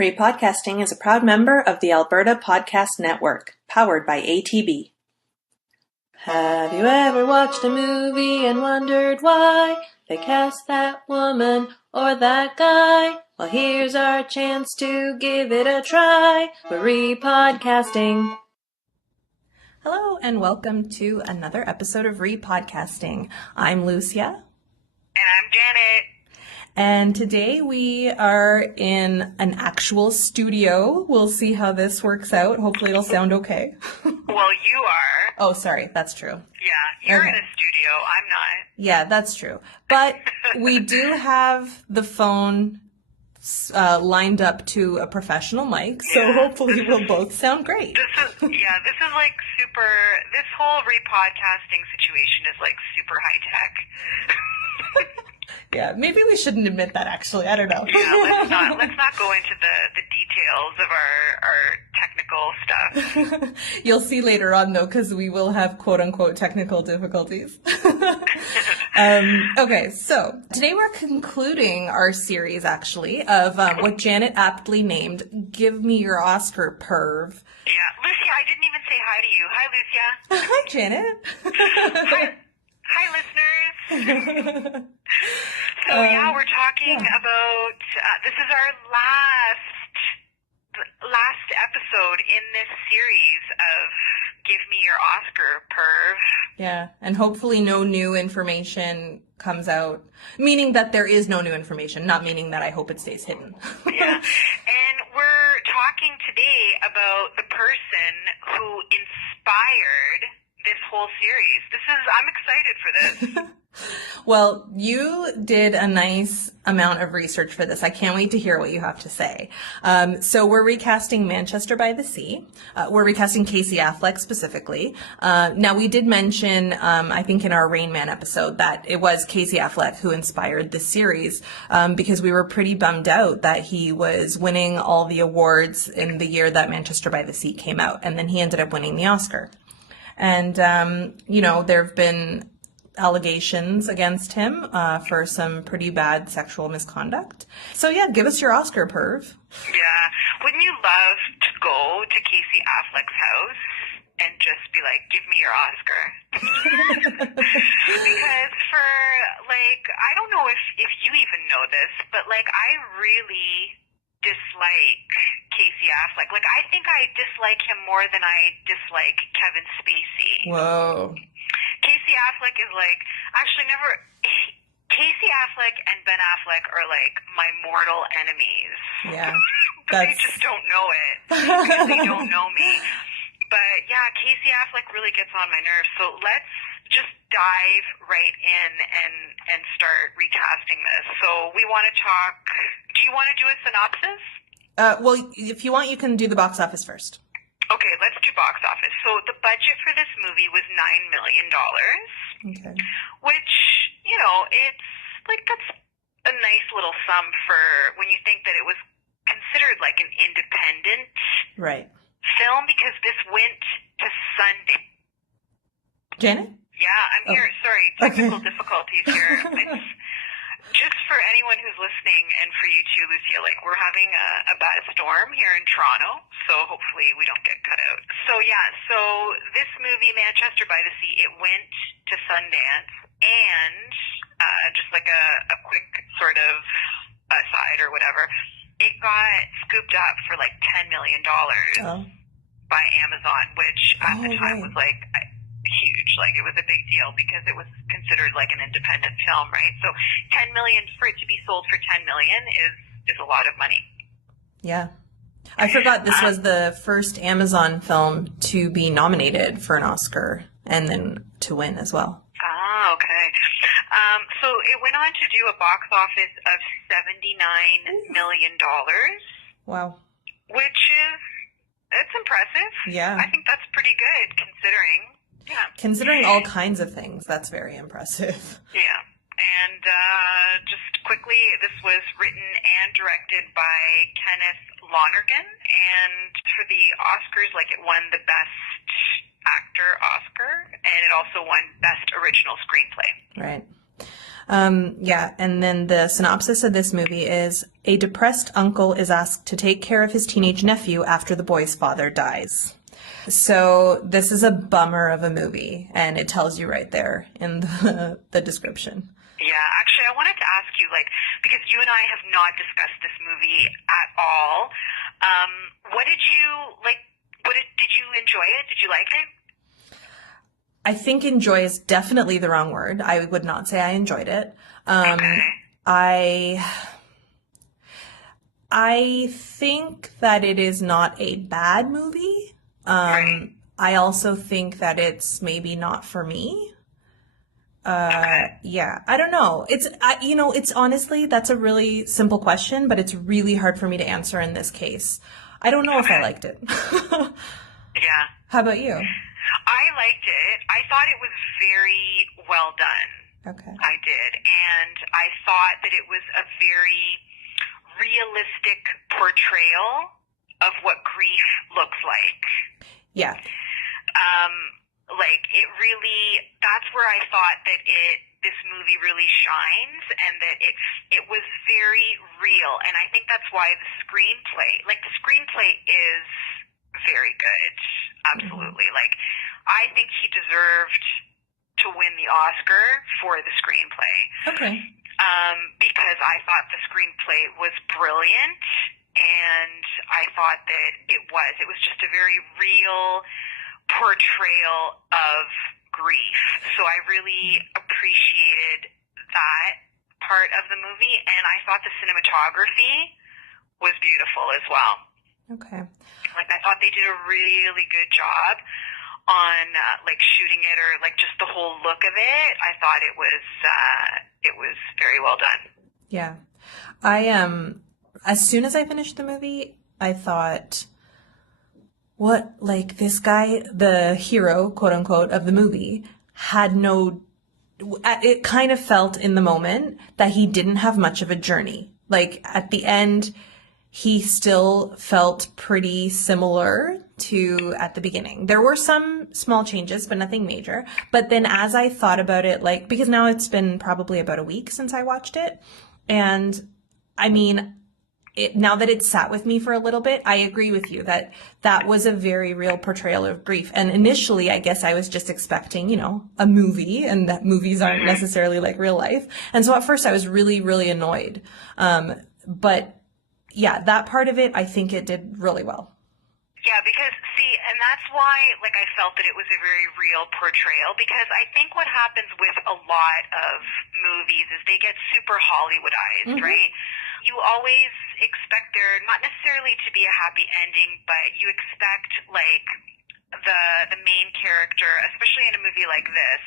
Repodcasting is a proud member of the Alberta Podcast Network, powered by ATB. Have you ever watched a movie and wondered why they cast that woman or that guy? Well, here's our chance to give it a try. We're repodcasting. Hello, and welcome to another episode of Repodcasting. I'm Lucia. And I'm Janet. And today we are in an actual studio. We'll see how this works out. Hopefully it'll sound okay. Well, you are. Oh, sorry. That's true. Yeah, you're in a studio. I'm not. Yeah, that's true. But we do have the phone lined up to a professional mic, so hopefully we'll both sound great. This is like super, this whole repodcasting situation is like super high tech. Yeah, maybe we shouldn't admit that, actually. I don't know. Yeah, let's not go into the details of our technical stuff. You'll see later on, though, because we will have quote-unquote technical difficulties. Okay, so today we're concluding our series, actually, of what Janet aptly named Give Me Your Oscar Perv. Yeah, Lucia, I didn't even say hi to you. Hi, Lucia. Hi, Janet. Hi, listeners. So we're talking about, this is our last episode in this series of Give Me Your Oscar, Perv. Yeah, and hopefully no new information comes out, meaning that there is no new information, not meaning that I hope it stays hidden. Yeah, and we're talking today about the person who inspired this whole series. I'm excited for this. Well, you did a nice amount of research for this. I can't wait to hear what you have to say. So we're recasting Manchester by the Sea. We're recasting Casey Affleck specifically. Now, we did mention, I think in our Rain Man episode, that it was Casey Affleck who inspired this series, because we were pretty bummed out that he was winning all the awards in the year that Manchester by the Sea came out, and then he ended up winning the Oscar. And, there have been allegations against him for some pretty bad sexual misconduct. So, give us your Oscar, Perv. Yeah. Wouldn't you love to go to Casey Affleck's house and just be like, give me your Oscar? Because I don't know if you even know this, but, I really dislike Casey Affleck. I think I dislike him more than I dislike Kevin Spacey. Whoa. Casey Affleck is Casey Affleck and Ben Affleck are my mortal enemies. Yeah. But they just don't know it because they don't know me. But yeah, Casey Affleck really gets on my nerves. So let's just dive right in and start recasting this. So we want to talk. Do you want to do a synopsis? Well, if you want, you can do the box office first. Okay, let's do box office. So the budget for this movie was $9 million. Okay. Which, it's that's a nice little sum for when you think that it was considered an independent film, because this went to Sunday. Janet? Yeah, I'm here. Sorry, technical difficulties here. It's just for anyone who's listening, and for you too, Lucia, we're having a bad storm here in Toronto, so hopefully we don't get cut out. So this movie, Manchester by the Sea, it went to Sundance, and just a quick sort of aside or whatever, it got scooped up for $10 million by Amazon, which at the time was huge. It was a big deal because it was considered an independent film, right? So 10 million, for it to be sold for 10 million is a lot of money. Yeah. I forgot this was the first Amazon film to be nominated for an Oscar and then to win as well. Ah, okay. So it went on to do a box office of $79 million. Wow. Which it's impressive. Yeah. I think that's pretty good considering. Yeah. Considering all kinds of things, that's very impressive. Yeah. And just quickly, this was written and directed by Kenneth Lonergan. And for the Oscars, it won the Best Actor Oscar, and it also won Best Original Screenplay. Right. Yeah, and then the synopsis of this movie is, a depressed uncle is asked to take care of his teenage nephew after the boy's father dies. So this is a bummer of a movie, and it tells you right there in the description. Yeah, actually, I wanted to ask you, like, because you and I have not discussed this movie at all. What did you like? Did you enjoy it? Did you like it? I think enjoy is definitely the wrong word. I would not say I enjoyed it. Okay. I think that it is not a bad movie. Right. I also think that it's maybe not for me. Okay. Yeah, I don't know. It's honestly, that's a really simple question, but it's really hard for me to answer in this case. I don't know if I Okay. liked it. Yeah. How about you? I liked it. I thought it was very well done. Okay. I did. And I thought that it was a very realistic portrayal of what grief looks like. Yeah. Like it really, that's where I thought that this movie really shines, and that it was very real. And I think that's why the screenplay is very good. Absolutely. Mm-hmm. Like, I think he deserved to win the Oscar for the screenplay. Okay. Because I thought the screenplay was brilliant, and I thought that it was just a very real portrayal of grief. So I really appreciated that part of the movie, and I thought the cinematography was beautiful as well. Okay. Like, I thought they did a really good job on like shooting it, or like just the whole look of it. I thought it was very well done. Yeah. As soon as I finished the movie, I thought, what, like, this guy, the hero, quote unquote, of the movie, it kind of felt in the moment that he didn't have much of a journey. Like, at the end, he still felt pretty similar to at the beginning. There were some small changes, but nothing major. But then as I thought about it, like, because now it's been probably about a week since I watched it. And I mean, now that it's sat with me for a little bit, I agree with you that that was a very real portrayal of grief. And initially, I guess I was just expecting, a movie, and that movies aren't necessarily like real life. And so at first I was really, really annoyed. But yeah, that part of it, I think it did really well. Yeah, because, see, and that's why, like, I felt that it was a very real portrayal, because I think what happens with a lot of movies is they get super Hollywoodized, right? You always expect there not necessarily to be a happy ending, but you expect, like, the main character, especially in a movie like this,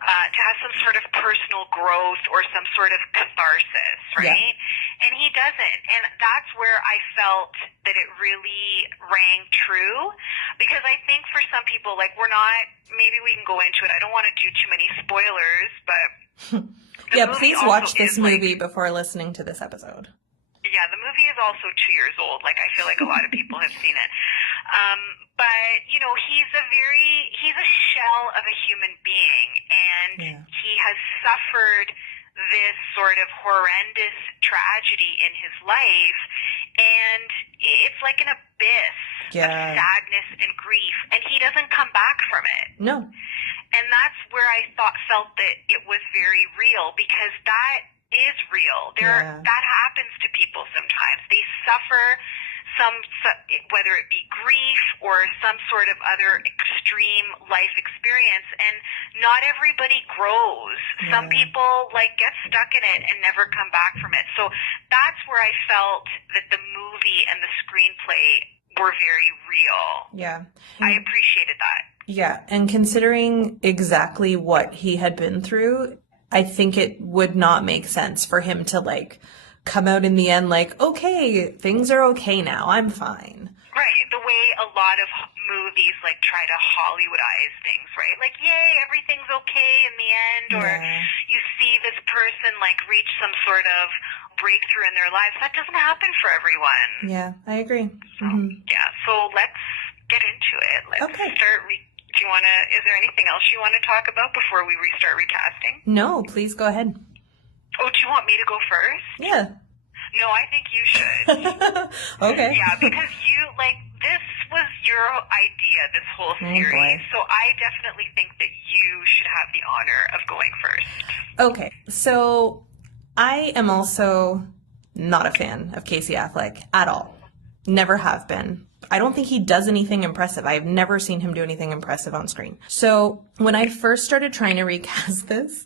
to have some sort of personal growth or some sort of catharsis, right? Yeah. And he doesn't. And that's where I felt that it really rang true, because I think for some people, like, maybe we can go into it. I don't want to do too many spoilers, but yeah, please watch this movie before listening to this episode. Yeah, the movie is also 2 years old. Like, I feel like a lot of people have seen it. But, he's a shell of a human being, and he has suffered this sort of horrendous tragedy in his life, and it's like an abyss of sadness and grief, and he doesn't come back from it. No. And that's where I felt that it was very real, because that is real. That happens to people sometimes. They suffer whether it be grief or some sort of other extreme life experience, and not everybody grows. Some people get stuck in it and never come back from it. So that's where I felt that the movie and the screenplay were very real. Yeah. I appreciated that. Yeah, and considering exactly what he had been through, I think it would not make sense for him to come out in the end okay, things are okay now, I'm fine. Right, the way a lot of movies try to Hollywoodize things, right? Yay, everything's okay in the end, or you see this person reach some sort of breakthrough in their lives. That doesn't happen for everyone. Yeah, I agree. So, yeah, so let's get into it. Let's start. Is there anything else you want to talk about before we start recasting? No, please go ahead. Oh, do you want me to go first? Yeah. No, I think you should. Okay. Yeah, because this was your idea, this whole series. Boy. So I definitely think that you should have the honor of going first. Okay. So I am also not a fan of Casey Affleck at all. Never have been. I don't think he does anything impressive. I have never seen him do anything impressive on screen. So when I first started trying to recast this,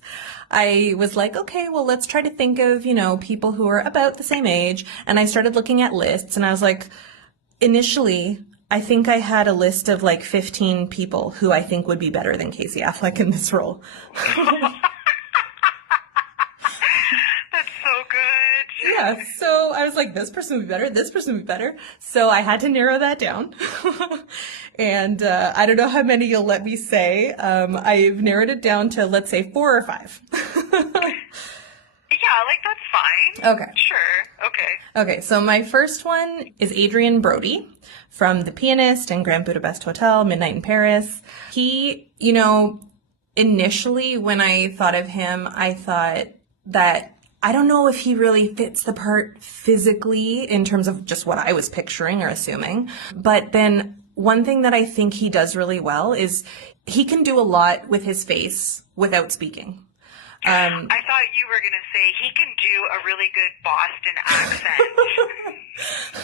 I was like, okay, well, let's try to think of, people who are about the same age. And I started looking at lists and I was like, initially, I think I had a list of like 15 people who I think would be better than Casey Affleck in this role. That's so good. Yeah, so I was like, this person would be better, this person would be better. So I had to narrow that down. And I don't know how many you'll let me say. I've narrowed it down to, let's say, 4 or 5. Yeah, that's fine. Okay. Sure. Okay. Okay, so my first one is Adrian Brody from The Pianist and Grand Budapest Hotel, Midnight in Paris. He, initially when I thought of him, I thought that I don't know if he really fits the part physically in terms of just what I was picturing or assuming. But then one thing that I think he does really well is he can do a lot with his face without speaking. I thought you were going to say he can do a really good Boston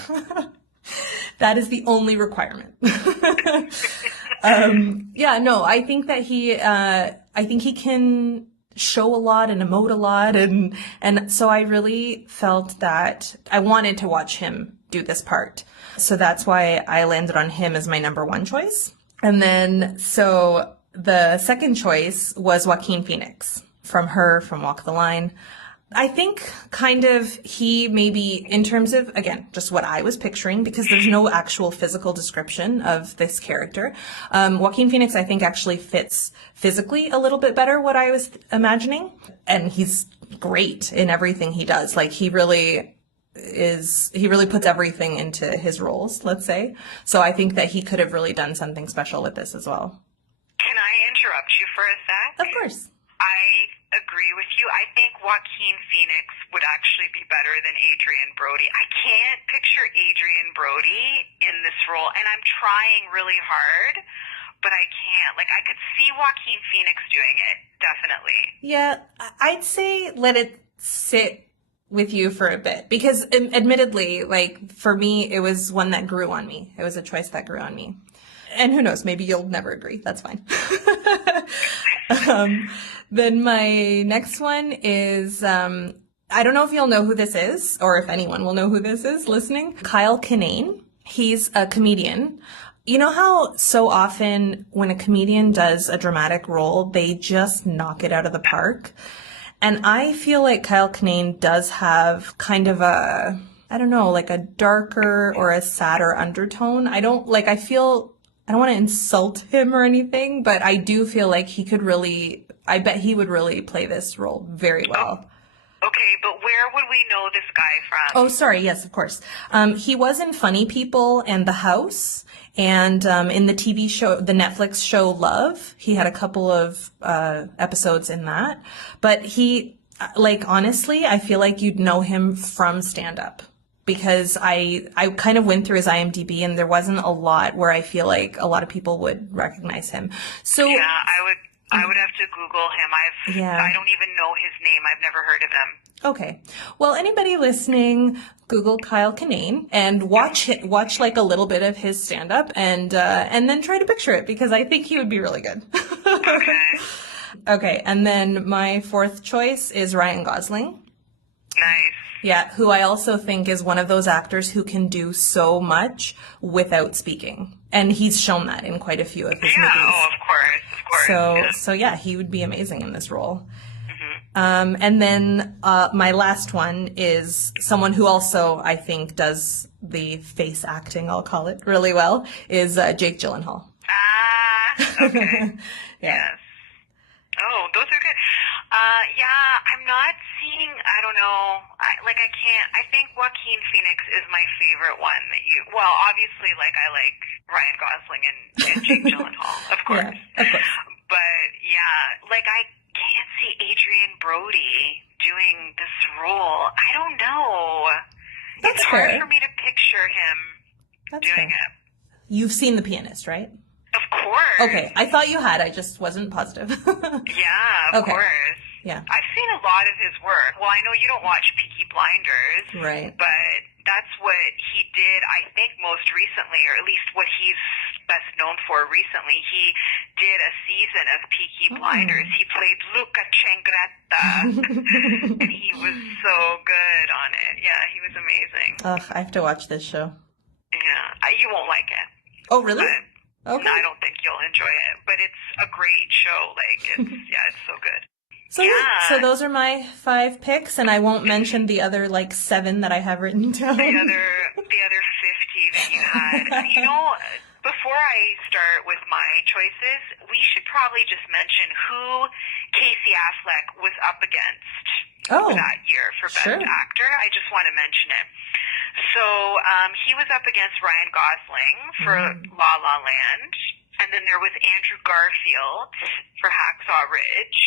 accent. That is the only requirement. Yeah, no, I think that he can show a lot and emote a lot. And so I really felt that I wanted to watch him do this part. So that's why I landed on him as my number 1 choice. And then, so the second choice was Joaquin Phoenix from Walk the Line. I think kind of he maybe in terms of, again, just what I was picturing, because there's no actual physical description of this character. Joaquin Phoenix, I think, actually fits physically a little bit better what I was imagining. And he's great in everything he does. Like he really puts everything into his roles, let's say. So I think that he could have really done something special with this as well. Can I interrupt you for a sec? Of course. I agree with you. I think Joaquin Phoenix would actually be better than Adrian Brody. I can't picture Adrian Brody in this role, and I'm trying really hard, but I can't. Like, I could see Joaquin Phoenix doing it, definitely. Yeah, I'd say let it sit with you for a bit, because admittedly, like, for me, it was one that grew on me. It was a choice that grew on me. And who knows, maybe you'll never agree. That's fine. Then my next one is, I don't know if you'll know who this is, or if anyone will know who this is listening. Kyle Kinane. He's a comedian. You know how so often when a comedian does a dramatic role, they just knock it out of the park? And I feel like Kyle Kinane does have kind of like a darker or a sadder undertone. I don't want to insult him or anything, but I do feel like I bet he would really play this role very well. Okay, but where would we know this guy from? Oh, sorry. Yes, of course. He was in Funny People and The House, and in the TV show, the Netflix show Love. He had a couple of episodes in that. But honestly, I feel like you'd know him from stand-up. Because I kind of went through his IMDb and there wasn't a lot where I feel like a lot of people would recognize him. So yeah, I would have to Google him. I don't even know his name. I've never heard of him. Okay. Well, anybody listening, Google Kyle Kinane and watch like a little bit of his stand-up and then try to picture it, because I think he would be really good. Okay. Okay. And then my 4th choice is Ryan Gosling. Nice. Yeah, who I also think is one of those actors who can do so much without speaking. And he's shown that in quite a few of his movies. Oh, of course. So yeah, he would be amazing in this role. Mm-hmm. And then my last one is someone who also, I think, does the face acting, I'll call it, really well, is Jake Gyllenhaal. Okay. Yeah. Yes. Oh, those are good. I'm not seeing, I don't know, I think Joaquin Phoenix is my favorite one obviously, I like Ryan Gosling and Jake Gyllenhaal, of course. Yeah, of course. But, I can't see Adrian Brody doing this role. I don't know. That's it's hard fair. for me to picture him That's doing fair. it. You've seen The Pianist, right? Of course. Okay, I thought you had. I just wasn't positive. Yeah, of Okay. course. Yeah. I've seen a lot of his work. Well, I know you don't watch Peaky Blinders. Right. But that's what he did, I think, most recently, or at least what he's best known for recently. He did a season of Peaky Blinders. He played Luca Changretta, and he was so good on it. Yeah, he was amazing. Ugh, I have to watch this show. Yeah, you won't like it. Oh, really? But Okay. I don't think you'll enjoy it, but it's a great show. Like, it's so good. So, Yeah. so those are my 5 picks, and I won't mention the other, 7 that I have written down. The other 50 that you had. Before I start with my choices, we should probably just mention who Casey Affleck was up against that year for Best Actor. I just want to mention it. So he was up against Ryan Gosling for La La Land, and then there was Andrew Garfield for Hacksaw Ridge,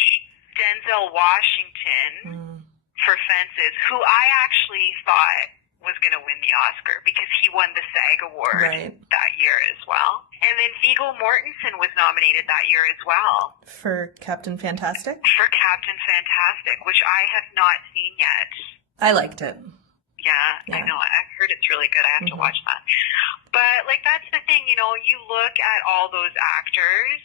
Denzel Washington for Fences, who I actually thought was going to win the Oscar because he won the SAG Award that year as well. And then Viggo Mortensen was nominated that year as well. For Captain Fantastic? For Captain Fantastic, which I have not seen yet. I liked it. Yeah, I know. I've heard it's really good. I have to watch that. But, that's the thing, you look at all those actors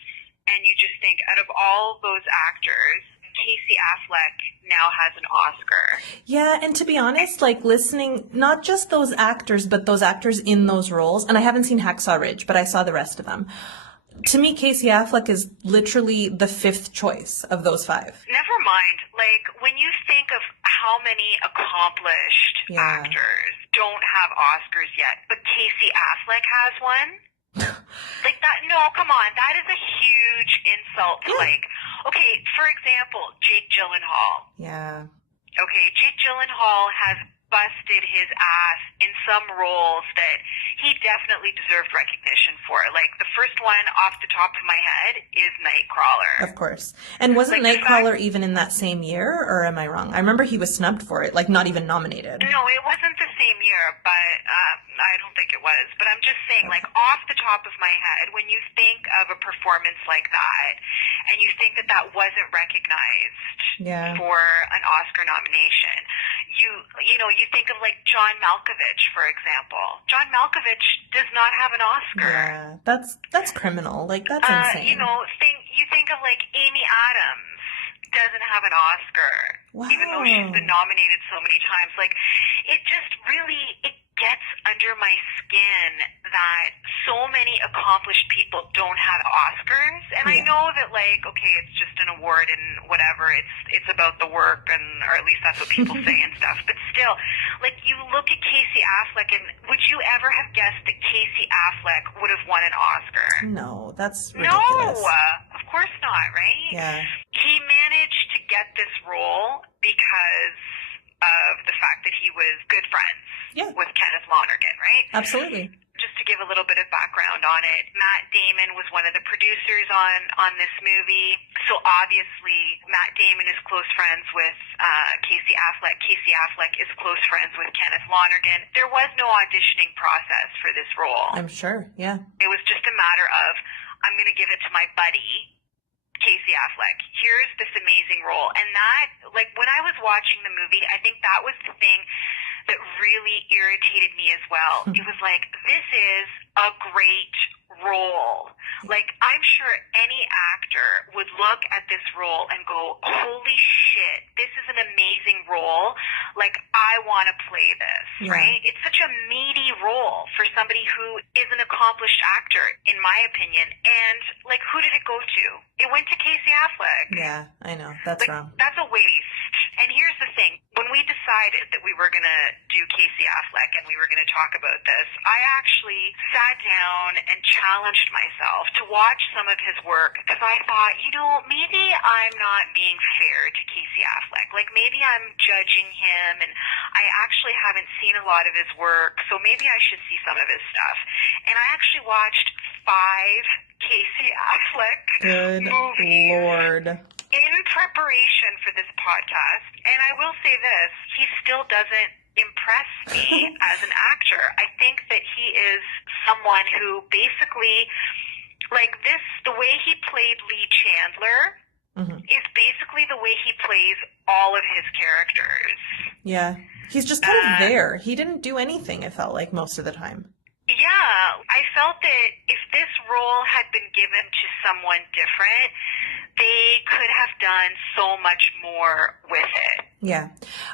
and you just think, out of all those actors, Casey Affleck now has an Oscar. Yeah, and to be honest, listening, not just those actors, but those actors in those roles, and I haven't seen Hacksaw Ridge, but I saw the rest of them. To me, Casey Affleck is literally the 5th choice of those 5. Never mind. When you think of how many accomplished actors don't have Oscars yet, but Casey Affleck has one, that, no, come on, that is a huge insult to, okay, for example, Jake Gyllenhaal. Yeah. Okay, Jake Gyllenhaal has busted his ass in some roles that he definitely deserved recognition for. The first one off the top of my head is Nightcrawler. Of course. And wasn't Nightcrawler even in that same year, or am I wrong? I remember he was snubbed for it, not even nominated. No, it wasn't the same year, but I don't think it was. But I'm just saying, off the top of my head, when you think of a performance like that, and you think that that wasn't recognized for an Oscar nomination, you think of John Malkovich, for example. John Malkovich does not have an Oscar. Yeah, that's criminal. That's insane. You think of Amy Adams doesn't have an Oscar, even though she's been nominated so many times. It just really, it gets under my skin that so many accomplished people don't have Oscars. And I know that okay, it's just an award and whatever, it's about the work, and or at least that's what people say and stuff. But still, you look at Casey Affleck, and would you ever have guessed that Casey Affleck would have won an Oscar? No, that's ridiculous. No, of course not, right? Yeah. He managed to get this role because of the fact that he was good friends with Kenneth Lonergan, right? Absolutely. Just to give a little bit of background on it, Matt Damon was one of the producers on this movie. So obviously, Matt Damon is close friends with Casey Affleck. Casey Affleck is close friends with Kenneth Lonergan. There was no auditioning process for this role. I'm sure, yeah. It was just a matter of, I'm going to give it to my buddy, Casey Affleck. Here's this amazing role. And that, when I was watching the movie, I think that was the thing that really irritated me as well. It was this is a great role. I'm sure any actor would look at this role and go, holy shit, this is an amazing role. I want to play this, right? It's such a meaty role for somebody who is an accomplished actor, in my opinion. And, who did it go to? It went to Casey Affleck. Yeah, I know. That's wrong. That's a waste. And here's the thing. When we decided that we were going to do Casey Affleck and we were going to talk about this, I actually sat down and challenged myself to watch some of his work because I thought, maybe I'm not being fair to Casey Affleck. Maybe I'm judging him, and I actually haven't seen a lot of his work, so maybe I should see some of his stuff. And I actually watched 5 Casey Affleck Good movies. Lord. In preparation for this podcast, and I will say this, he still doesn't impress me as an actor. I think that he is someone who basically, like this, the way he played Lee Chandler is basically the way he plays all of his characters. Yeah. He's just kind of there. He didn't do anything, it felt like, most of the time. Yeah. I felt that if this role had been given to someone different, they could have done so much more with it. Yeah.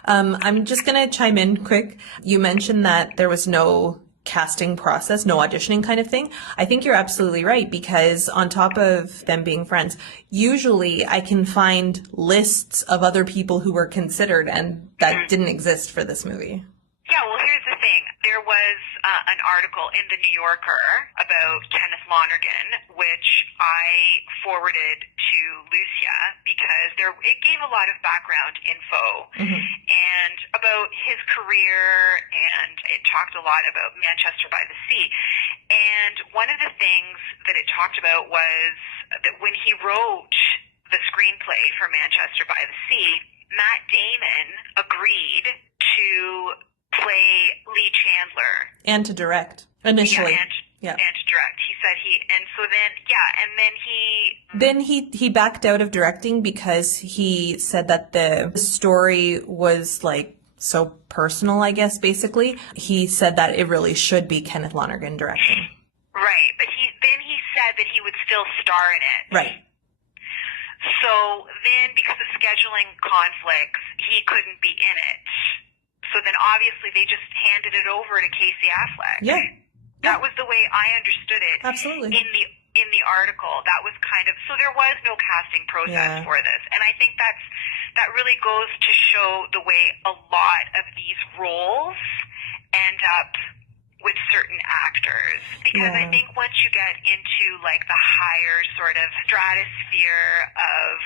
I'm just going to chime in quick. You mentioned that there was no casting process, no auditioning kind of thing. I think you're absolutely right, because on top of them being friends, usually I can find lists of other people who were considered, and that didn't exist for this movie. Yeah, well, here's the thing. There was an article in the New Yorker about Kenneth Lonergan, which I forwarded to Lucia because it gave a lot of background info and about his career, and it talked a lot about Manchester by the Sea. And one of the things that it talked about was that when he wrote the screenplay for Manchester by the Sea, Matt Damon agreed to play Lee Chandler. And to direct, initially. And to direct. He said he backed out of directing because he said that the story was like so personal, I guess, basically. He said that it really should be Kenneth Lonergan directing. Right, but he said that he would still star in it. Right. So then, because of scheduling conflicts, he couldn't be in it. So then obviously they just handed it over to Casey Affleck. Yeah. That was the way I understood it. Absolutely. In the article. That was kind of, so there was no casting process for this. And I think that really goes to show the way a lot of these roles end up with certain actors. Because I think once you get into like the higher sort of stratosphere of,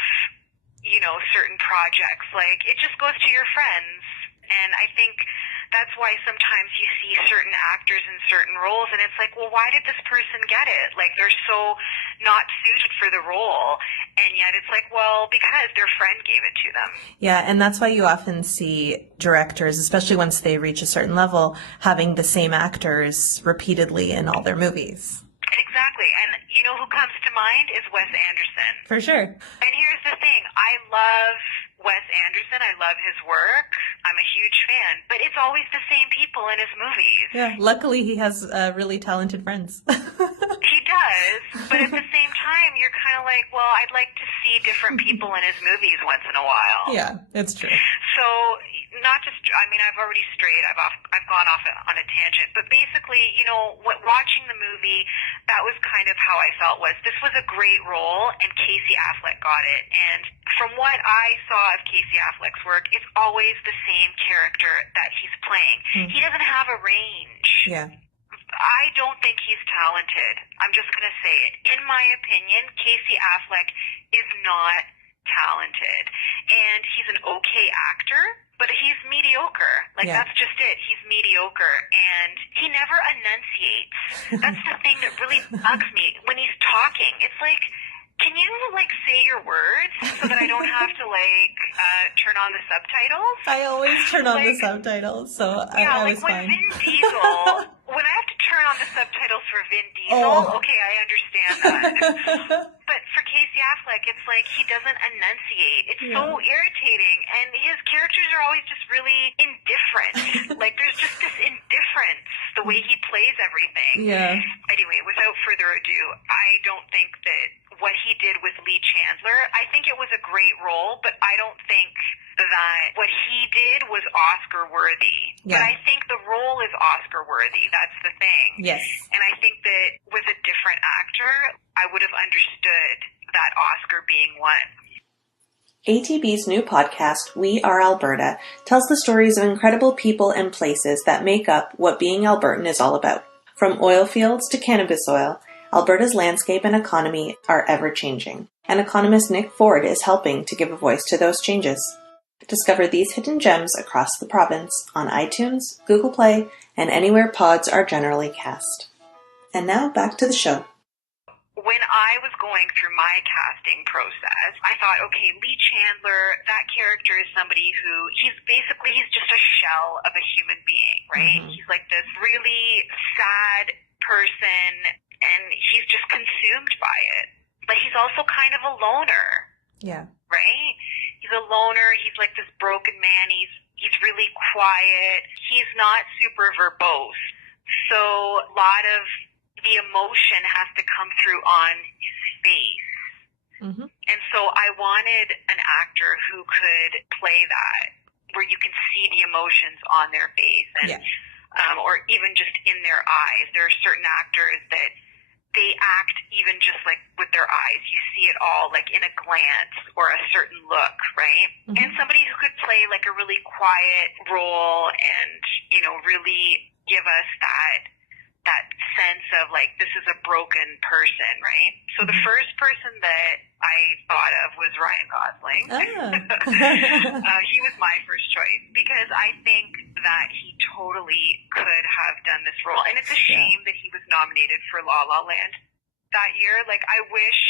certain projects, like it just goes to your friends. And I think that's why sometimes you see certain actors in certain roles and it's like, well, why did this person get it? Like they're so not suited for the role. And yet it's like, well, because their friend gave it to them. Yeah, and that's why you often see directors, especially once they reach a certain level, having the same actors repeatedly in all their movies. Exactly. And you know who comes to mind is Wes Anderson. For sure. And here's the thing. I love Wes Anderson. I love his work. I'm a huge fan. But it's always the same people in his movies. Yeah. Luckily, he has really talented friends. He does. But at the same time, you're kind of like, well, I'd like to see different people in his movies once in a while. Yeah, it's true. So not just, I've already strayed. I've gone off on a tangent. But basically, watching the movie, that was kind of how I felt was this was a great role and Casey Affleck got it. And from what I saw of Casey Affleck's work, it's always the same character that he's playing. He doesn't have a range. Yeah. I don't think he's talented. I'm just going to say it. In my opinion, Casey Affleck is not talented. And he's an okay actor, but he's mediocre. That's just it. He's mediocre. And he never enunciates. That's the thing that really bugs me. When he's talking, it's like, can you, say your words so that I don't have to, turn on the subtitles? I always turn on the subtitles, so I was fine. Vin Diesel, when I have to turn on the subtitles for Vin Diesel, okay, I understand that. But for Casey Affleck, it's like he doesn't enunciate. It's so irritating, and his characters are always just really indifferent. There's just this indifference, the way he plays everything. Yeah. Anyway, without further ado, I don't think that what he did with Lee Chandler, I think it was a great role, but I don't think that what he did was Oscar worthy. Yeah. But I think the role is Oscar worthy. That's the thing. Yes. And I think that with a different actor, I would have understood that Oscar being won. ATB's new podcast, We Are Alberta, tells the stories of incredible people and places that make up what being Albertan is all about. From oil fields to cannabis oil, Alberta's landscape and economy are ever-changing, and economist Nick Ford is helping to give a voice to those changes. Discover these hidden gems across the province on iTunes, Google Play, and anywhere pods are generally cast. And now back to the show. when I was going through my casting process, I thought, okay, Lee Chandler, that character is somebody who, he's just a shell of a human being, right? Mm-hmm. He's like this really sad person, and he's just consumed by it. But he's also kind of a loner. Yeah. Right? He's a loner. He's like this broken man. He's really quiet. He's not super verbose. So a lot of the emotion has to come through on his face. Mm-hmm. And so I wanted an actor who could play that, where you can see the emotions on their face, and or even just in their eyes. There are certain actors that they act even just like with their eyes. You see it all like in a glance or a certain look, right? Mm-hmm. And somebody who could play like a really quiet role and, you know, really give us that sense of like, this is a broken person, right? So the first person that I thought of was Ryan Gosling. Oh. He was my first choice because I think that he totally could have done this role. And it's a shame that he was nominated for La La Land that year. Like, I wish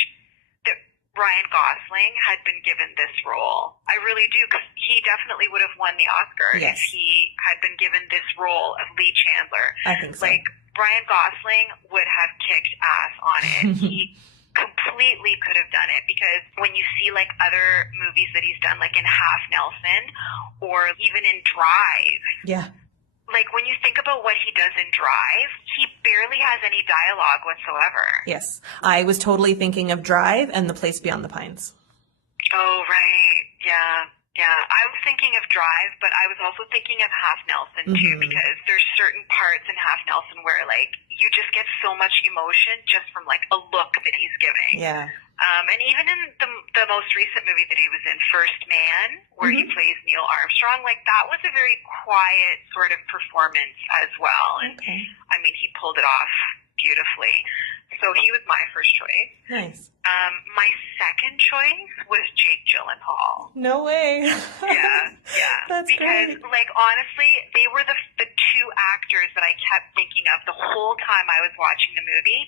that Ryan Gosling had been given this role. I really do, because he definitely would have won the Oscar if he had been given this role of Lee Chandler. I think so. Like, Ryan Gosling would have kicked ass on it. He completely could have done it, because when you see like other movies that he's done, like in Half Nelson or even in Drive, like when you think about what he does in Drive, he barely has any dialogue whatsoever. Yes, I was totally thinking of Drive and The Place Beyond the Pines. Oh, right. Yeah. I was thinking of Drive, but I was also thinking of Half Nelson too, because there's certain parts in Half Nelson where like you just get so much emotion just from like a look that he's giving. Yeah. And even in the most recent movie that he was in, First Man, where he plays Neil Armstrong, like that was a very quiet sort of performance as well. And I mean, he pulled it off beautifully. So he was my first choice. Nice. My second choice was Jake Gyllenhaal. No way. Yeah. That's because, great. like, honestly, they were the two actors that I kept thinking of the whole time I was watching the movie.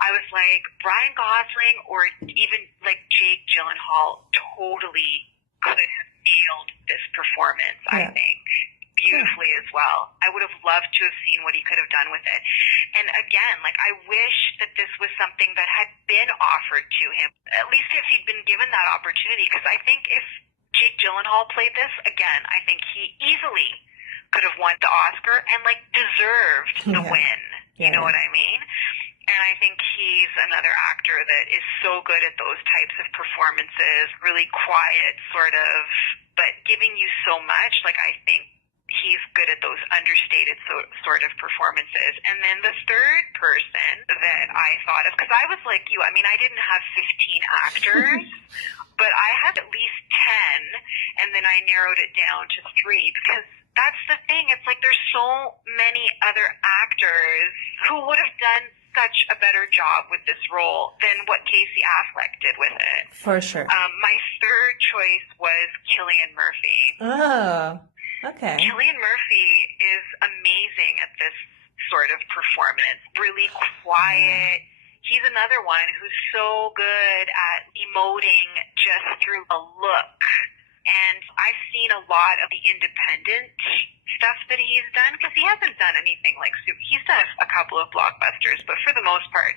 I was like, Ryan Gosling or even, like, Jake Gyllenhaal totally could have nailed this performance, I think. Beautifully as well. I would have loved to have seen what he could have done with it. And again, like, I wish that this was something that had been offered to him, at least if he'd been given that opportunity, because I think if Jake Gyllenhaal played this, again, I think he easily could have won the Oscar and, like, deserved the win. You know what I mean? And I think he's another actor that is so good at those types of performances, really quiet, sort of, but giving you so much. Like, I think he's good at those understated sort of performances. And then the third person that I thought of, because I was like you, I mean, I didn't have 15 actors, but I had at least 10, and then I narrowed it down to 3, because that's the thing. It's like there's so many other actors who would have done such a better job with this role than what Casey Affleck did with it. For sure. My third choice was Cillian Murphy. Oh. Okay. Cillian Murphy is amazing at this sort of performance. Really quiet. He's another one who's so good at emoting just through a look. And I've seen a lot of the independent stuff that he's done, because he hasn't done anything like he's done a couple of blockbusters, but for the most part,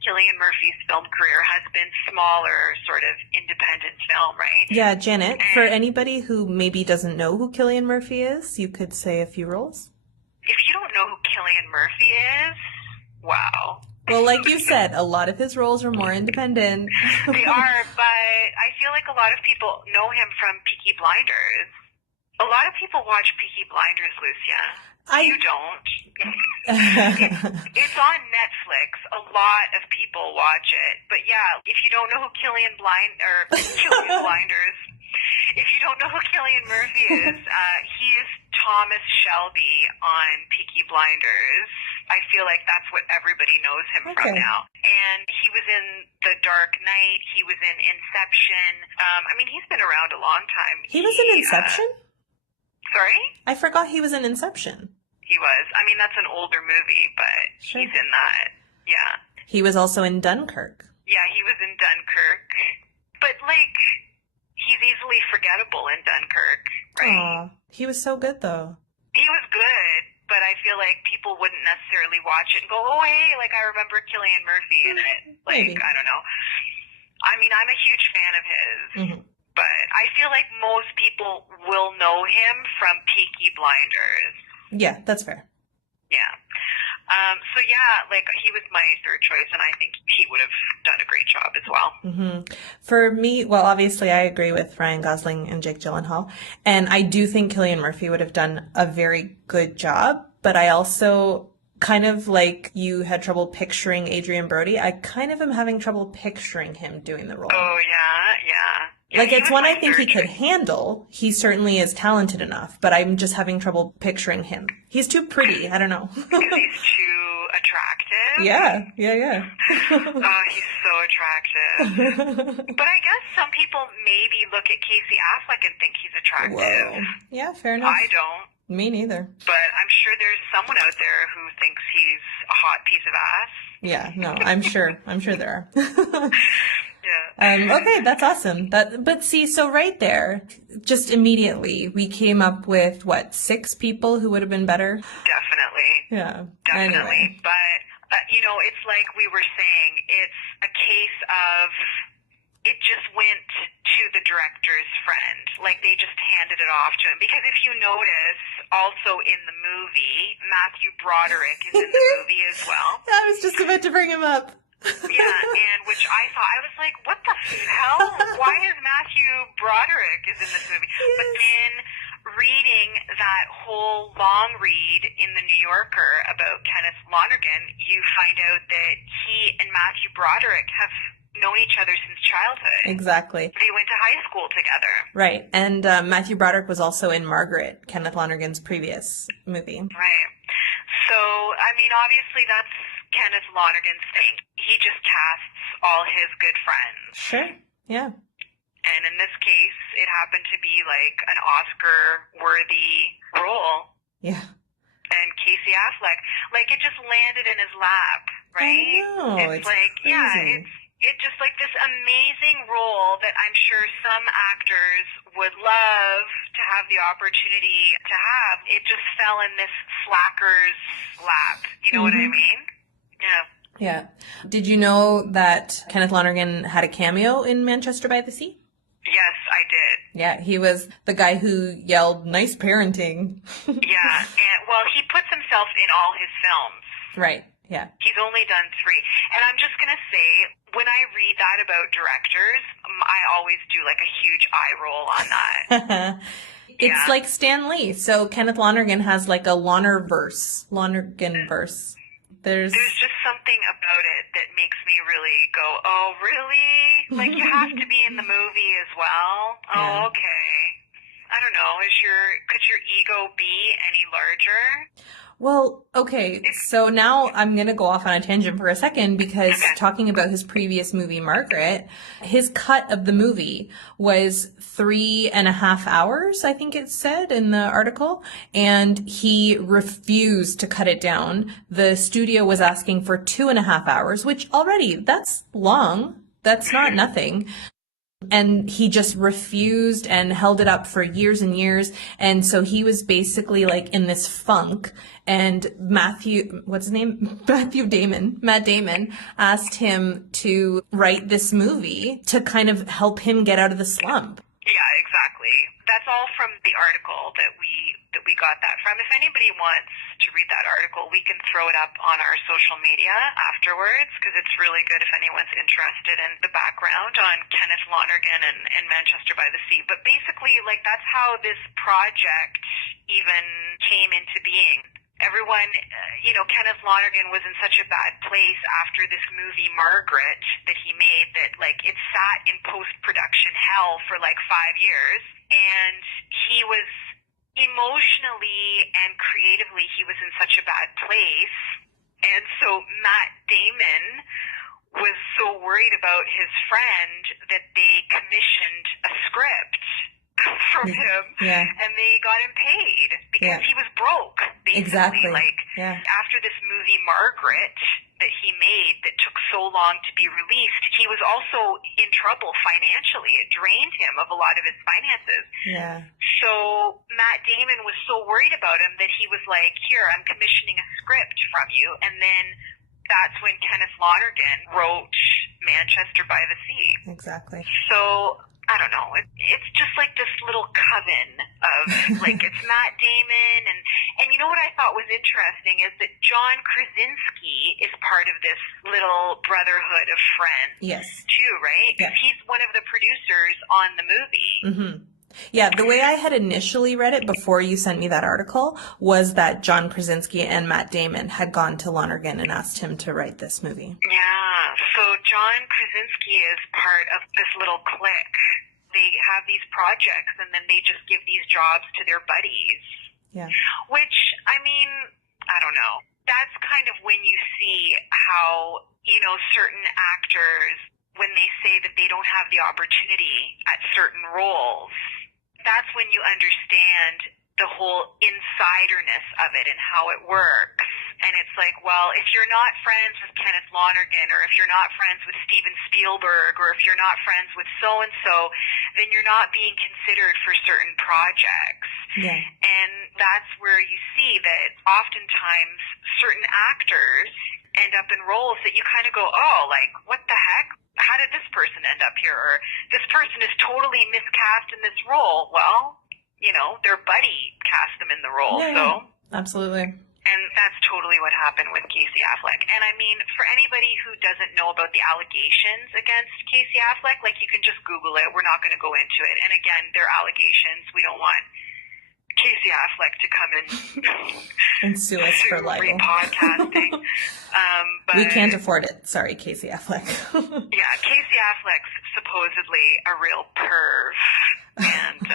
Cillian Murphy's film career has been smaller, sort of independent film, right? Yeah, Janet, for anybody who maybe doesn't know who Cillian Murphy is, you could say a few roles. If you don't know who Cillian Murphy is, wow. Well, like you said, a lot of his roles are more independent. They are, but I feel like a lot of people know him from Peaky Blinders. A lot of people watch Peaky Blinders, Lucia. You don't. It's on Netflix. A lot of people watch it. But yeah, if you don't know who Cillian Blinders, if you don't know who Cillian Murphy is, he is Thomas Shelby on Peaky Blinders. I feel like that's what everybody knows him from now. And he was in The Dark Knight. He was in Inception. I mean, he's been around a long time. He was in Inception? Sorry? I forgot he was in Inception. He was. I mean, that's an older movie, but he's in that. Yeah. He was also in Dunkirk. Yeah, he was in Dunkirk. But, like, he's easily forgettable in Dunkirk, right? Aw, he was so good, though. He was good, but I feel like people wouldn't necessarily watch it and go, oh, hey, like, I remember Cillian Murphy in it. Like, Maybe. I don't know. I mean, I'm a huge fan of his, but I feel like most people will know him from Peaky Blinders. Yeah, that's fair. Yeah. So, yeah, like, he was my third choice, and I think he would have done a great job as well. For me, well, obviously I agree with Ryan Gosling and Jake Gyllenhaal, and I do think Cillian Murphy would have done a very good job, but I also kind of like you had trouble picturing Adrian Brody. I kind of am having trouble picturing him doing the role. Oh, yeah. Like, he it's was one my I think he third could choice. handle. He certainly is talented enough, but I'm just having trouble picturing him. He's too pretty. I don't know. Because he's too attractive. Yeah. Oh, he's so attractive. But I guess some people maybe look at Casey Affleck and think he's attractive. Whoa. Yeah, fair enough. I don't. Me neither. But I'm sure there's someone out there who thinks he's a hot piece of ass. Yeah, no, I'm sure. I'm sure there are. Yeah. Okay, that's awesome. But see, so right there, just immediately, we came up with, what, 6 people who would have been better? Definitely. Yeah. Definitely. Anyway. But, it's like we were saying, it's a case of it just went to the director's friend. Like, they just handed it off to him. Because if you notice, also in the movie, Matthew Broderick is in the movie as well. I was just about to bring him up. Yeah, and which I thought, I was like, what the hell? Why is Matthew Broderick is in this movie? Yes. But then reading that whole long read in the New Yorker about Kenneth Lonergan, you find out that he and Matthew Broderick have known each other since childhood. Exactly. They went to high school together. Right. And Matthew Broderick was also in Margaret, Kenneth Lonergan's previous movie. Right. So, I mean, obviously that's Kenneth Lonergan's thing. He just casts all his good friends. Sure. Yeah. And in this case, it happened to be like an Oscar-worthy role. Yeah. And Casey Affleck, like, it just landed in his lap, right? I know. It's like, crazy. yeah, it's just like this amazing role that I'm sure some actors would love to have the opportunity to have. It just fell in this slacker's lap. You know what I mean? Yeah. Yeah. Did you know that Kenneth Lonergan had a cameo in Manchester by the Sea? Yes, I did. Yeah, he was the guy who yelled, "Nice parenting." Yeah. And, well, he puts himself in all his films. Right. Yeah. He's only done 3. And I'm just going to say, when I read that about directors, I always do like a huge eye roll on that. It's Yeah. like Stan Lee. So Kenneth Lonergan has like a Lonergan-verse. There's just something about it that makes me really go, oh, really? Like, you have to be in the movie as well? Yeah. Oh, okay. I don't know. Could your ego be any larger? Well, okay, so now I'm going to go off on a tangent for a second because talking about his previous movie, Margaret, his cut of the movie was 3.5 hours, I think it said in the article, and he refused to cut it down. The studio was asking for 2.5 hours, which already, that's long. That's not nothing. And he just refused and held it up for years and years. And so he was basically like in this funk. And Matt Damon asked him to write this movie to kind of help him get out of the slump. Yeah, exactly. That's all from the article that we got that from. If anybody wants to read that article, we can throw it up on our social media afterwards because it's really good if anyone's interested in the background on Kenneth Lonergan and Manchester by the Sea. But basically, like, that's how this project even came into being. Everyone, Kenneth Lonergan was in such a bad place after this movie Margaret that he made that, like, it sat in post-production hell for, like, 5 years. And he was emotionally and creatively, he was in such a bad place. And so Matt Damon was so worried about his friend that they commissioned a script from him. Yeah. And they got him paid because he was broke, basically. Exactly. Like, after this movie, Margaret, that he made that took so long to be released, he was also in trouble financially. It drained him of a lot of his finances. Yeah. So Matt Damon was so worried about him that he was like, here, I'm commissioning a script from you. And then that's when Kenneth Lonergan wrote Manchester by the Sea. Exactly. So I don't know. It's just like this little coven of, like, it's Matt Damon. And you know what I thought was interesting is that John Krasinski is part of this little brotherhood of friends. Yes. Too, right? Because he's one of the producers on the movie. Mm-hmm. Yeah, the way I had initially read it before you sent me that article was that John Krasinski and Matt Damon had gone to Lonergan and asked him to write this movie. Yeah, so John Krasinski is part of this little clique. They have these projects and then they just give these jobs to their buddies. Yeah. Which, I mean, I don't know. That's kind of when you see how, you know, certain actors, when they say that they don't have the opportunity at certain roles, that's when you understand the whole insiderness of it and how it works. And it's like, well, if you're not friends with Kenneth Lonergan, or if you're not friends with Steven Spielberg, or if you're not friends with so-and-so, then you're not being considered for certain projects. Yeah. And that's where you see that oftentimes certain actors end up in roles that you kind of go, oh, like, what the heck? How did this person end up here? Or this person is totally miscast in this role. Well, you know, their buddy cast them in the role. Yeah, so absolutely. And that's totally what happened with Casey Affleck. And I mean, for anybody who doesn't know about the allegations against Casey Affleck, like, you can just Google it. We're not going to go into it. And again, they're allegations. We don't want Casey Affleck to come in and sue us for libel. Repodcasting. But we can't afford it. Sorry, Casey Affleck. Yeah, Casey Affleck's supposedly a real perv. And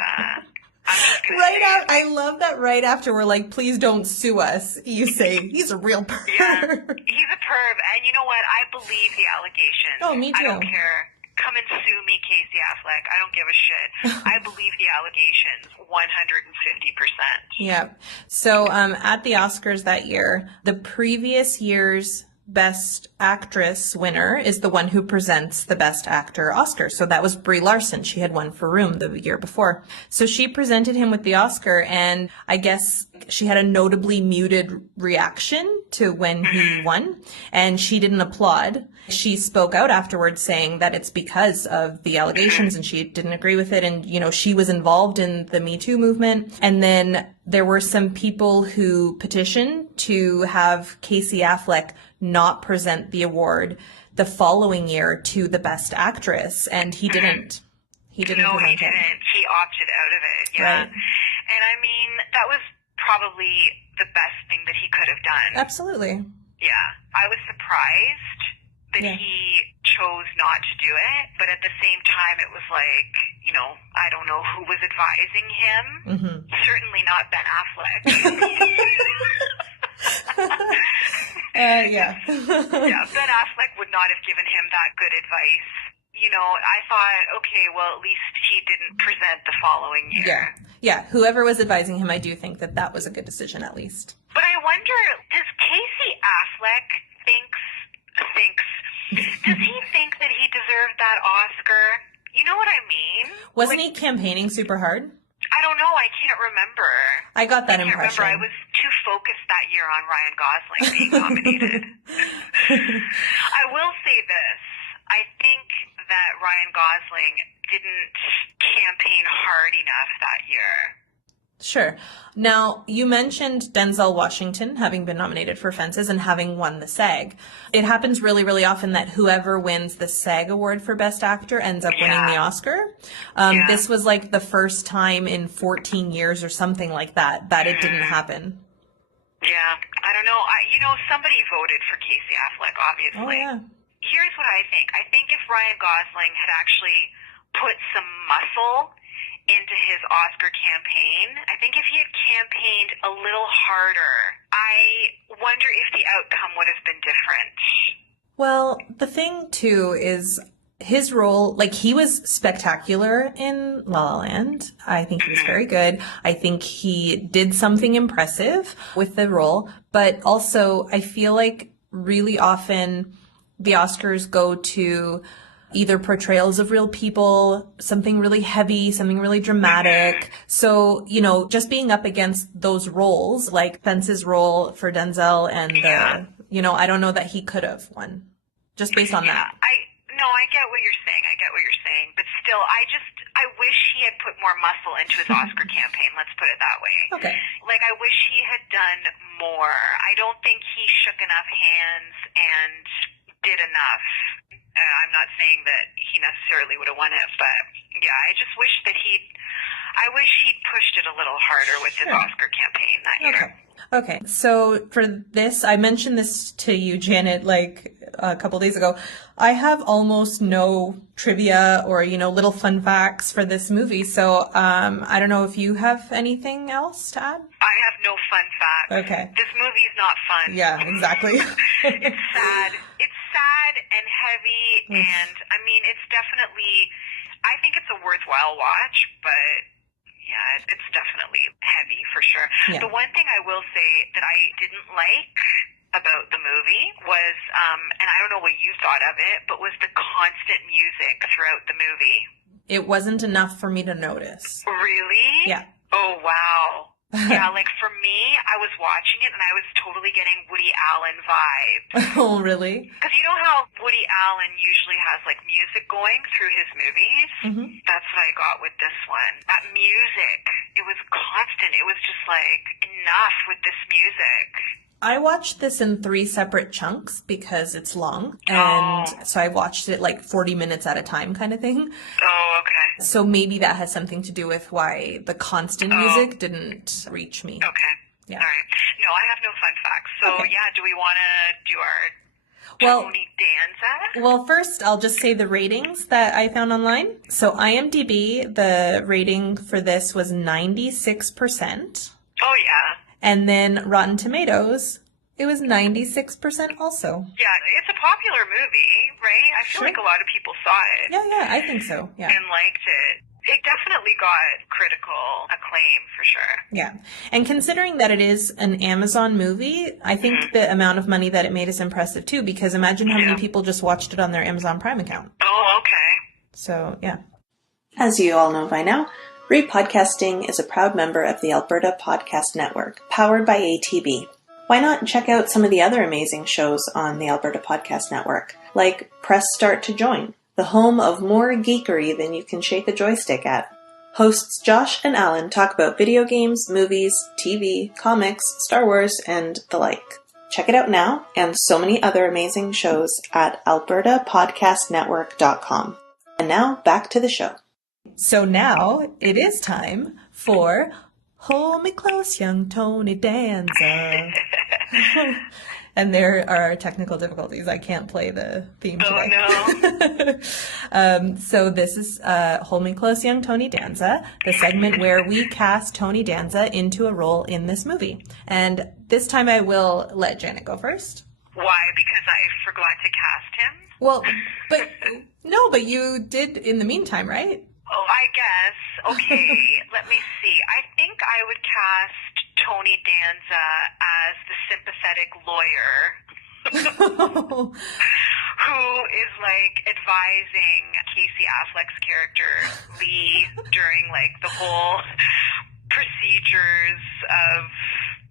I love that right after we're like, please don't sue us, you say he's a real perv. Yeah, he's a perv. And you know what? I believe the allegations. Oh, me too. I don't care. Come and sue me, Casey Affleck. I don't give a shit. I believe the allegations 150%. Yeah. So at the Oscars that year, the previous year's Best Actress winner is the one who presents the Best Actor Oscar. So that was Brie Larson. She had won for Room the year before. So she presented him with the Oscar, and I guess she had a notably muted reaction to when he won, and she didn't applaud. She spoke out afterwards saying that it's because of the allegations and she didn't agree with it. And, you know, she was involved in the Me Too movement. And then there were some people who petitioned to have Casey Affleck not present the award the following year to the Best Actress. And he didn't. He didn't. No, he present didn't. it. He opted out of it. Yeah. Right. And I mean, that was probably the best thing that he could have done. Absolutely. Yeah. I was surprised that he chose not to do it, but at the same time it was like, you know, I don't know who was advising him. Certainly not Ben Affleck. Yeah. Yeah, Ben Affleck would not have given him that good advice. You know, I thought, okay, well, at least he didn't present the following year. Yeah, whoever was advising him, I do think that that was a good decision at least. But I wonder, does Casey Affleck does he think that he deserved that Oscar? You know what I mean? Wasn't he campaigning super hard? I don't know. I can't remember. I got that I can't impression. remember. I was too focused that year on Ryan Gosling being nominated. I will say this. I think that Ryan Gosling didn't campaign hard enough that year. Sure. Now, you mentioned Denzel Washington having been nominated for Fences and having won the SAG. It happens really, really often that whoever wins the SAG award for Best Actor ends up winning the Oscar. This was like the first time in 14 years or something like that it didn't happen. Yeah. I don't know. Somebody voted for Casey Affleck, obviously. Oh, yeah. Here's what I think. I think if Ryan Gosling had actually put some muscle into his Oscar campaign, I think if he had campaigned a little harder, I wonder if the outcome would have been different. Well, the thing too is his role, like he was spectacular in La La Land. I think he was very good. I think he did something impressive with the role, but also I feel like really often the Oscars go to either portrayals of real people, something really heavy, something really dramatic. So, you know, just being up against those roles, like Pence's role for Denzel and you know, I don't know that he could have won just based on that. I get what you're saying. But still, I wish he had put more muscle into his Oscar campaign. Let's put it that way. Okay. Like, I wish he had done more. I don't think he shook enough hands and did enough. I'm not saying that he necessarily would have won it, but yeah, I just wish that I wish he'd pushed it a little harder with his Oscar campaign that year. Okay. So for this, I mentioned this to you, Janet, like a couple days ago. I have almost no trivia or, you know, little fun facts for this movie. So I don't know if you have anything else to add? I have no fun facts. Okay. This movie's not fun. Yeah, exactly. It's sad. It's sad and heavy, and I mean, it's definitely, I think it's a worthwhile watch, but yeah, it's definitely heavy for sure. Yeah. The one thing I will say that I didn't like about the movie was, and I don't know what you thought of it, but was the constant music throughout the movie. It wasn't enough for me to notice. Really? Yeah. Oh, wow. Yeah, like for me, I was watching it and I was totally getting Woody Allen vibes. Oh, really? Because you know how Woody Allen usually has like music going through his movies? Mm-hmm. That's what I got with this one. That music, it was constant. It was just like, enough with this music. I watched this in 3 separate chunks because it's long. And so I watched it like 40 minutes at a time kind of thing. Oh, okay. So maybe that has something to do with why the constant music didn't reach me. Okay. Yeah. All right. No, I have no fun facts. So yeah, do we want to do our Tony Danza? Well, first I'll just say the ratings that I found online. So IMDb, the rating for this was 96%. Oh, yeah. And then Rotten Tomatoes, it was 96% also. Yeah, it's a popular movie, right? I feel like a lot of people saw it. Yeah, I think so. Yeah. And liked it. It definitely got critical acclaim for sure. Yeah. And considering that it is an Amazon movie, I think the amount of money that it made is impressive too, because imagine how many people just watched it on their Amazon Prime account. Oh, okay. So, yeah. As you all know by now, Repodcasting is a proud member of the Alberta Podcast Network, powered by ATB. Why not check out some of the other amazing shows on the Alberta Podcast Network, like Press Start to Join, the home of more geekery than you can shake a joystick at. Hosts Josh and Alan talk about video games, movies, TV, comics, Star Wars, and the like. Check it out now, and so many other amazing shows at albertapodcastnetwork.com. And now, back to the show. So now it is time for Hold Me Close, Young Tony Danza. And there are technical difficulties. I can't play the theme today. Oh, no. So this is Hold Me Close, Young Tony Danza, the segment where we cast Tony Danza into a role in this movie. And this time I will let Janet go first. Why? Because I forgot to cast him? Well, but you did in the meantime, right? Oh, I guess. Okay, let me see. I think I would cast Tony Danza as the sympathetic lawyer who is like advising Casey Affleck's character Lee during like the whole procedures of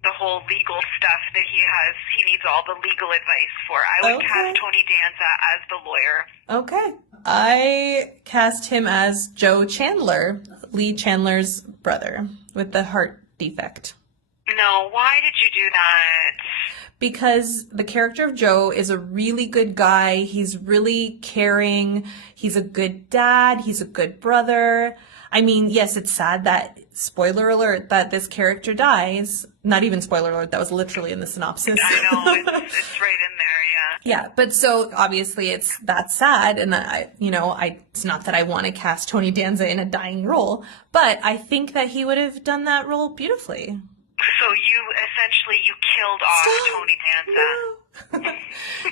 the whole legal stuff that he has. He needs all the legal advice for. I would cast Tony Danza as the lawyer. Okay. I cast him as Joe Chandler, Lee Chandler's brother with the heart defect. No, why did you do that? Because the character of Joe is a really good guy. He's really caring. He's a good dad. He's a good brother. I mean, yes, it's sad that, spoiler alert, that this character dies. Not even spoiler alert, that was literally in the synopsis. I know, it's right in there, yeah. Yeah, but so obviously that's sad, and it's not that I want to cast Tony Danza in a dying role, but I think that he would have done that role beautifully. So you killed off Tony Danza. No.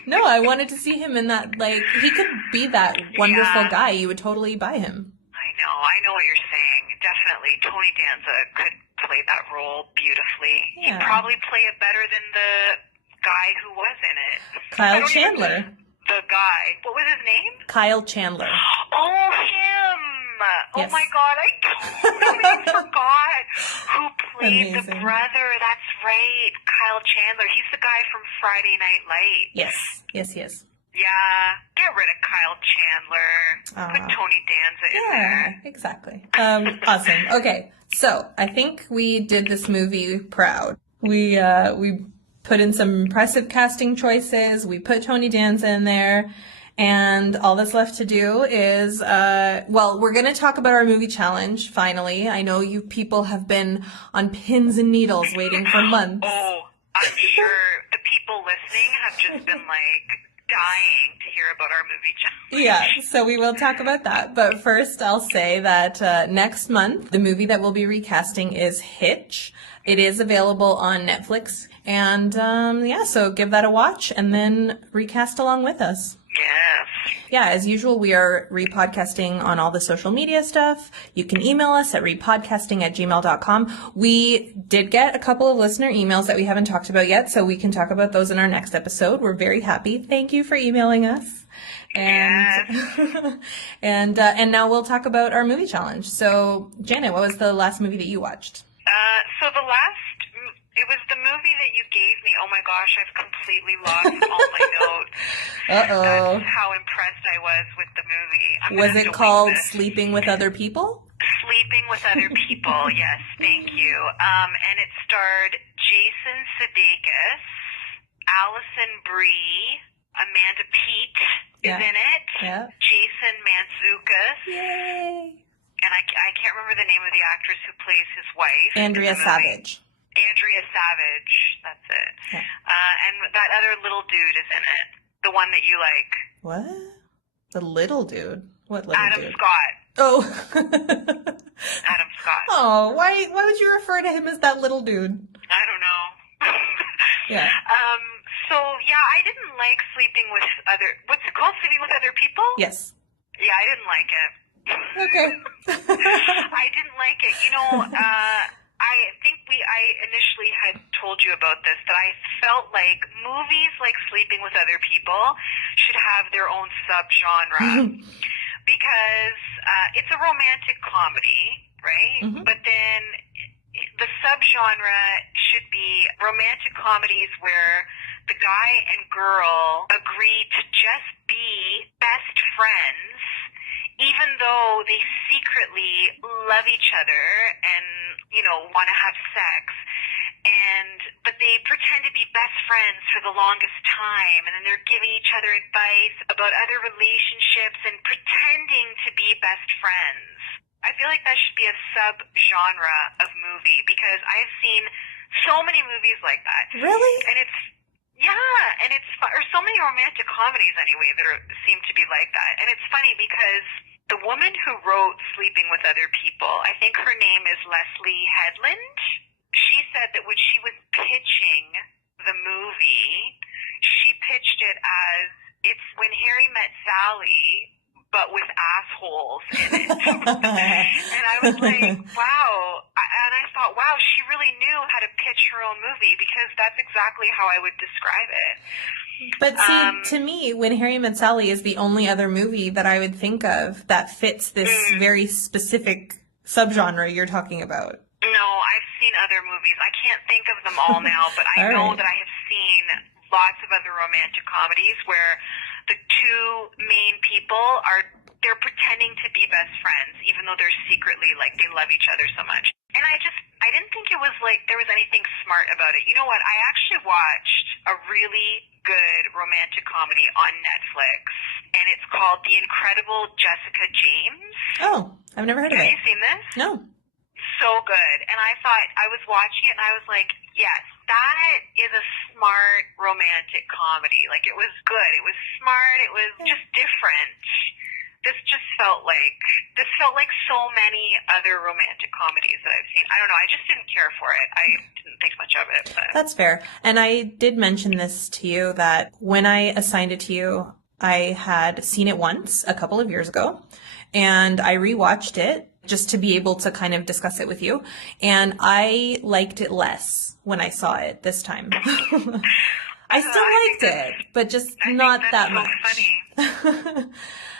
No, I wanted to see him in that, like, he could be that wonderful Yeah. guy. You would totally buy him. I know what you're saying. Definitely, Tony Danza could play that role beautifully. Yeah. He'd probably play it better than the guy who was in it. Kyle Chandler. The guy. What was his name? Kyle Chandler. Oh, him! Yes. Oh my God, I totally forgot who played the Amazing. brother. That's right, Kyle Chandler. He's the guy from Friday Night Lights. Yes, he is. Yeah, get rid of Kyle Chandler. Put Tony Danza in there. Exactly. Awesome. Okay, so I think we did this movie proud. We put in some impressive casting choices. We put Tony Danza in there. And all that's left to do is, we're going to talk about our movie challenge, finally. I know you people have been on pins and needles waiting for months. Oh, I'm sure the people listening have just been dying to hear about our movie challenge. Yeah, so we will talk about that. But first, I'll say that next month, the movie that we'll be recasting is Hitch. It is available on Netflix. And so give that a watch and then recast along with us. Yes. Yeah, as usual, we are repodcasting on all the social media stuff. You can email us at repodcasting@gmail.com. We did get a couple of listener emails that we haven't talked about yet, so we can talk about those in our next episode. We're very happy. Thank you for emailing us. And Yes. and now we'll talk about our movie challenge. So, Janet, what was the last movie that you watched? It was the movie that you gave me. Oh my gosh, I've completely lost all my notes. Uh-oh. That's how impressed I was with the movie. Was it called Sleeping with Other People? Sleeping with Other People, yes, thank you. And it starred Jason Sudeikis, Allison Brie, Amanda Peet is in it, Jason Mantzoukas, Yay! and I can't remember the name of the actress who plays his wife. Andrea Savage. Andrea Savage, that's it. Yeah. And that other little dude is in it. The one that you like. What? The little dude? What little Adam dude? Scott. Oh. Adam Scott. Oh, why would you refer to him as that little dude? I don't know. Yeah. I didn't like sleeping with what's it called? Sleeping with other people? Yes. Yeah, I didn't like it. Okay. I didn't like it. I think I initially had told you about this, that I felt like movies like Sleeping with Other People should have their own subgenre because it's a romantic comedy, right? Mm-hmm. But then the subgenre should be romantic comedies where the guy and girl agree to just be best friends, even though they secretly love each other and, want to have sex. But they pretend to be best friends for the longest time, and then they're giving each other advice about other relationships and pretending to be best friends. I feel like that should be a sub-genre of movie because I've seen so many movies like that. Really? And it's or so many romantic comedies anyway that seem to be like that. And it's funny because the woman who wrote Sleeping with Other People, I think her name is Leslie Headland. She said that when she was pitching the movie, she pitched it as it's When Harry Met Sally, but with assholes in it. And I was like, wow. And I thought, wow, she really knew how to pitch her own movie because that's exactly how I would describe it. But see, to me, When Harry Met Sally is the only other movie that I would think of that fits this very specific subgenre you're talking about. No, I've seen other movies. I can't think of them all now, but I know that I have seen lots of other romantic comedies where the two main people they're pretending to be best friends, even though they're secretly they love each other so much. And I didn't think it was there was anything smart about it. You know what? I actually watched a really good romantic comedy on Netflix, and it's called The Incredible Jessica James. Oh, I've never heard of it. Have you seen this? No. So good. And I thought, I was watching it and I was like, yes, that is a smart romantic comedy. It was good. It was smart. It was just different. just felt like so many other romantic comedies that I've seen. I don't know. I just didn't care for it. I didn't think much of it. But. That's fair. And I did mention this to you that when I assigned it to you, I had seen it once a couple of years ago, and I rewatched it just to be able to kind of discuss it with you. And I liked it less when I saw it this time. I still liked it, but just not that much. Funny.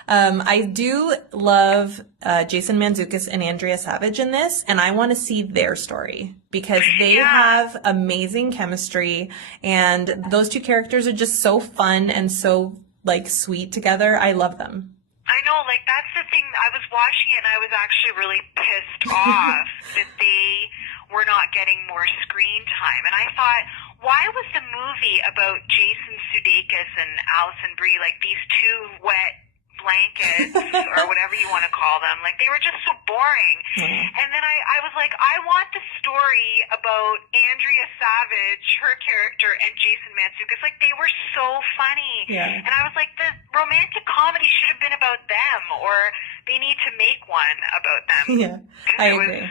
I do love Jason Mantzoukas and Andrea Savage in this, and I want to see their story because they have amazing chemistry, and those two characters are just so fun and so like sweet together. I love them. I know, like that's the thing. I was watching it and I was actually really pissed off that they were not getting more screen time, and I thought, why was the movie about Jason Sudeikis and Alison Brie like these two wet blankets or whatever you want to call them? Like they were just so boring. And then I was like, I want the story about Andrea Savage, her character, and Jason Mantzoukas. Like they were so funny. And I was like, the romantic comedy should have been about them, or they need to make one about them. I agree.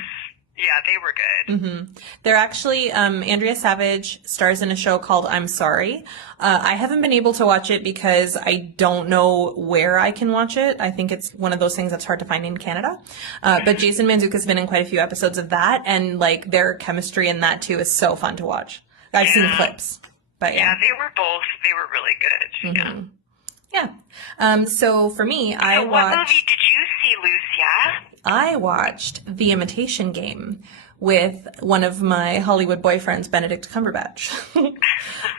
Yeah, they were good. They're actually, Andrea Savage stars in a show called I'm Sorry. I haven't been able to watch it because I don't know where I can watch it. I think it's one of those things that's hard to find in Canada. But Jason Mantzoukas has been in quite a few episodes of that, and like their chemistry in that too is so fun to watch. I've seen clips, but yeah, they were really good. So for me, I watched. What movie did you see, Lucia? I watched The Imitation Game with one of my Hollywood boyfriends, Benedict Cumberbatch.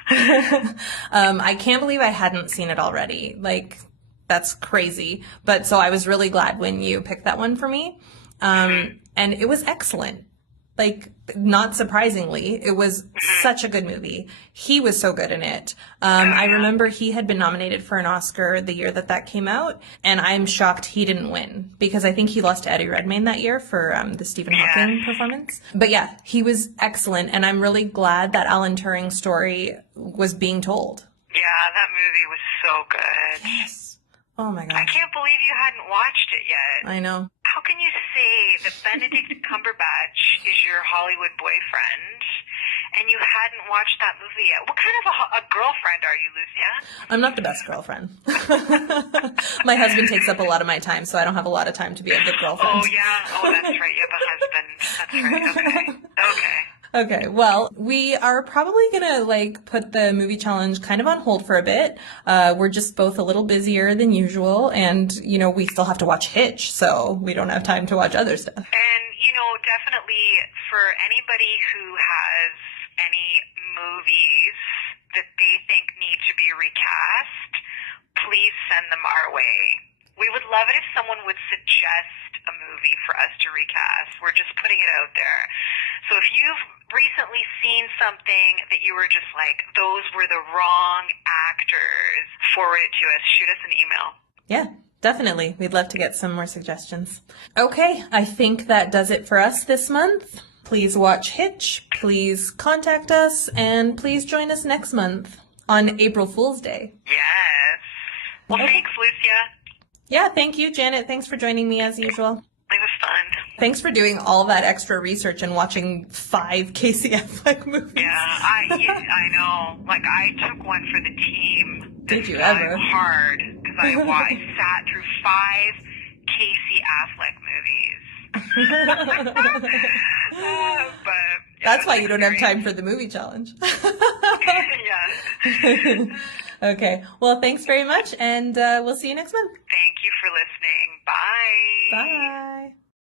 I can't believe I hadn't seen it already. Like, that's crazy. But so I was really glad when you picked that one for me. And it was excellent. Like, not surprisingly, it was such a good movie. He was so good in it. I remember he had been nominated for an Oscar the year that came out, and I'm shocked he didn't win because I think he lost to Eddie Redmayne that year for the Stephen Hawking performance. But yeah, he was excellent, and I'm really glad that Alan Turing's story was being told. Yeah, that movie was so good. Yes. Oh my gosh. I can't believe you hadn't watched it yet. I know. How can you say that Benedict Cumberbatch is your Hollywood boyfriend and you hadn't watched that movie yet? What kind of a girlfriend are you, Lucia? I'm not the best girlfriend. My husband takes up a lot of my time, so I don't have a lot of time to be a good girlfriend. Oh, yeah. Oh, that's right. You have a husband. That's right. Okay. Okay, well, we are probably gonna put the movie challenge kind of on hold for a bit. We're just both a little busier than usual, and we still have to watch Hitch, so we don't have time to watch other stuff. And definitely for anybody who has any movies that they think need to be recast, please send them our way. We would love it if someone would suggest a movie for us to recast. We're just putting it out there. So if you've recently seen something that you were just like, those were the wrong actors, forward it to us. Shoot us an email. Yeah, definitely. We'd love to get some more suggestions. Okay, I think that does it for us this month. Please watch Hitch, please contact us, and please join us next month on April Fool's Day. Yes. Well, thanks, Lucia. Yeah, thank you, Janet. Thanks for joining me as usual. It was fun. Thanks for doing all that extra research and watching 5 Casey Affleck movies. Yeah, I know. Like, I took one for the team. Did you ever? Hard, because I sat through 5 Casey Affleck movies. But that's why you don't have time for the movie challenge. Yeah. Okay. Well, thanks very much, and we'll see you next month. Thank you for listening. Bye. Bye.